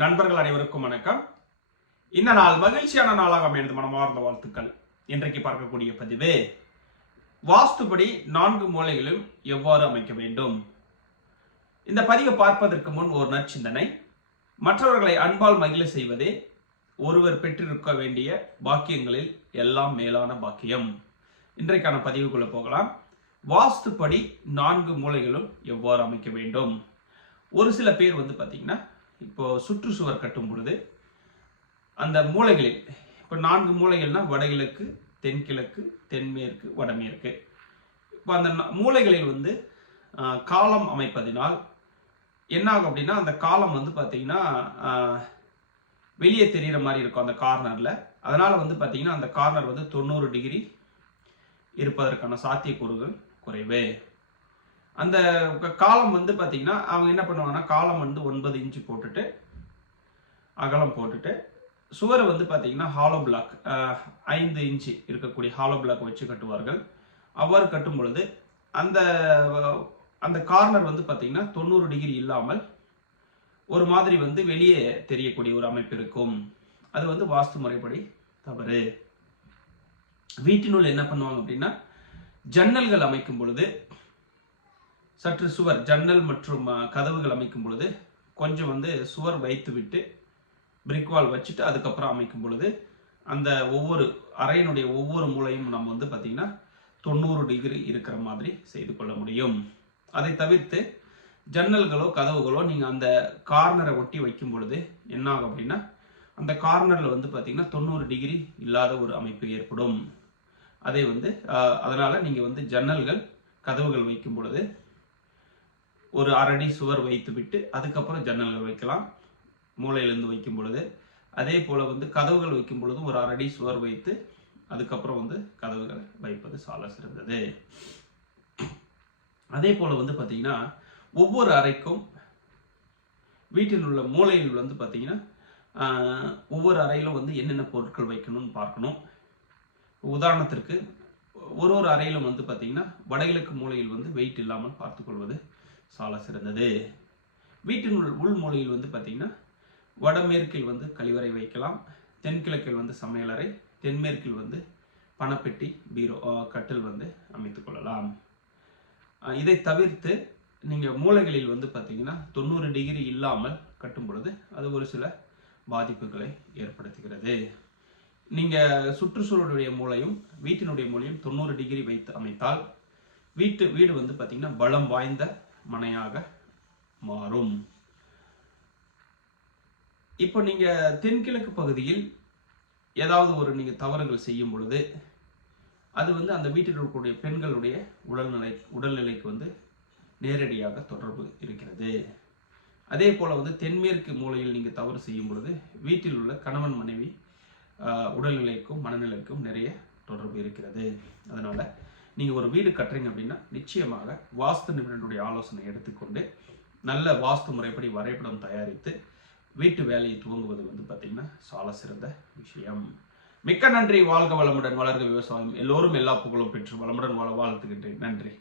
நண்பர்கள் அனைவருக்கும் வணக்கம். இந்த நாள் மகிழ்ச்சியான நாளாக அமைந்து மனமார்ந்த வாழ்த்துக்கள். இன்றைக்கு பார்க்கக்கூடிய பதிவு, வாஸ்துபடி 4 மூலைகளும் எவ்வாறு அமைக்க வேண்டும். இந்த பதிவை பார்ப்பதற்கு முன் ஒரு நற்சிந்தனை. மற்றவர்களை அன்பால் மகிழ செய்வதே ஒருவர் பெற்றிருக்க வேண்டிய பாக்கியங்களில் எல்லாம் மேலான பாக்கியம். இன்றைக்கான பதிவுக்குள்ள போகலாம். வாஸ்துபடி 4 மூலைகளும் எவ்வாறு அமைக்க வேண்டும். ஒரு சில பேர் பார்த்தீங்கன்னா, இப்போ சுற்றுச்சுவர் கட்டும் பொழுது அந்த மூலைகளில், இப்போ 4 மூலைகள்னா வடகிழக்கு, தென்கிழக்கு, தென்மேற்கு, வடமேற்கு. இப்போ அந்த மூலைகளில் காலம் அமைப்பதினால் என்ன ஆகும் அப்படின்னா, அந்த காலம் பார்த்தீங்கன்னா வெளியே தெரிகிற மாதிரி இருக்கும் அந்த கார்னரில். அதனால் பார்த்தீங்கன்னா அந்த கார்னர் 90 டிகிரி இருப்பதற்கான சாத்தியக்கூறுகள் குறைவு. அந்த காலம் பார்த்தீங்கன்னா அவங்க என்ன பண்ணுவாங்கன்னா, காலம் 9 இன்ச்சு போட்டுட்டு அகலம் போட்டுட்டு சுவர் பார்த்தீங்கன்னா ஹாலோ பிளாக் 5 இன்ச்சு இருக்கக்கூடிய ஹாலோ பிளாக் வச்சு கட்டுவார்கள். அவ்வாறு கட்டும் பொழுது அந்த அந்த கார்னர் பார்த்தீங்கன்னா 90 டிகிரி இல்லாமல் ஒரு மாதிரி வெளியே தெரியக்கூடிய ஒரு அமைப்பு இருக்கும். அது வாஸ்து முறைப்படி தவறு. வீட்டினுள் என்ன பண்ணுவாங்க அப்படின்னா, ஜன்னல்கள் அமைக்கும் பொழுது சற்று சுவர், ஜன்னல் மற்றும் கதவுகள் அமைக்கும் பொழுது கொஞ்சம் சுவர் வைத்து விட்டு பிரிக் வால் வச்சுட்டு அதுக்கப்புறம் அமைக்கும் பொழுது அந்த ஒவ்வொரு அறையினுடைய ஒவ்வொரு மூலையும் நம்ம பார்த்தீங்கன்னா 90 டிகிரி இருக்கிற மாதிரி செய்து கொள்ள முடியும். அதை தவிர்த்து ஜன்னல்களோ கதவுகளோ நீங்கள் அந்த கார்னரை ஒட்டி வைக்கும் பொழுது என்ன ஆகும் அப்படின்னா, அந்த கார்னரில் பார்த்தீங்கன்னா 90 டிகிரி இல்லாத ஒரு அமைப்பு ஏற்படும். அதை அதனால நீங்கள் ஜன்னல்கள் கதவுகள் வைக்கும் பொழுது ஒரு அரடி சுவர் வைத்து விட்டு அதுக்கப்புறம் ஜன்னல்கள் வைக்கலாம். மூலையிலிருந்து வைக்கும் பொழுது அதே போல கதவுகள் வைக்கும் பொழுதும் ஒரு அரடி சுவர் வைத்து அதுக்கப்புறம் கதவுகள் வைப்பது சால சிறந்தது. அதே போல பார்த்தீங்கன்னா, ஒவ்வொரு அறைக்கும் வீட்டில் உள்ள மூலையில் பார்த்தீங்கன்னா ஒவ்வொரு அறையிலும் என்னென்ன பொருட்கள் வைக்கணும்னு பார்க்கணும். உதாரணத்திற்கு ஒரு அறையிலும் பார்த்தீங்கன்னா வடகிழக்கு மூலையில் வெயிட் இல்லாமல் பார்த்துக்கொள்வது சால சிறந்தது. வீட்டின் உள் மூலையில் பார்த்தீங்கன்னா வடமேற்கில் கழிவறை வைக்கலாம், தென்கிழக்கில் சமையலறை, தென்மேற்கில் பணப்பெட்டி, பீரோ, கட்டில் அமைத்துக் கொள்ளலாம். இதை தவிர்த்து நீங்கள் மூலைகளில் பார்த்தீங்கன்னா 90 டிகிரி இல்லாமல் கட்டும் பொழுது அது ஒரு சில பாதிப்புகளை ஏற்படுத்துகிறது. நீங்கள் சுற்றுச்சூழலுடைய மூலையும் வீட்டினுடைய மூலையும் 90 டிகிரி வைத்து அமைத்தால் வீடு பார்த்தீங்கன்னா பலம் வாய்ந்த மனையாக மாறும். இப்போ நீங்க தென்கிழக்கு பகுதியில் ஏதாவது நீங்க தவறுகள் செய்யும் பொழுது அது அந்த வீட்டில் இருக்கக்கூடிய பெண்களுடைய உடல்நிலைக்கு நேரடியாக தொடர்பு இருக்கிறது. அதே போல தென்மேற்கு மூலையில் நீங்க தவறு செய்யும் பொழுது வீட்டில் உள்ள கணவன் மனைவி உடல்நிலைக்கும் மனநிலைக்கும் நிறைய தொடர்பு இருக்கிறது. அதனால நீங்க ஒரு வீடு கட்டுறீங்க அப்படின்னா நிச்சயமாக வாஸ்து நிபுணருடைய ஆலோசனை எடுத்துக்கொண்டு நல்ல வாஸ்து முறைப்படி வரைபடம் தயாரித்து வீட்டு வேலையை துவங்குவது பார்த்தீங்கன்னா சால சிறந்த விஷயம். மிக்க நன்றி. வாழ்க வளமுடன், வளர்க விவசாயம். எல்லோரும் எல்லா புகழும் பெற்று வளமுடன் வாழ வாழ்த்துகின்றேன். நன்றி.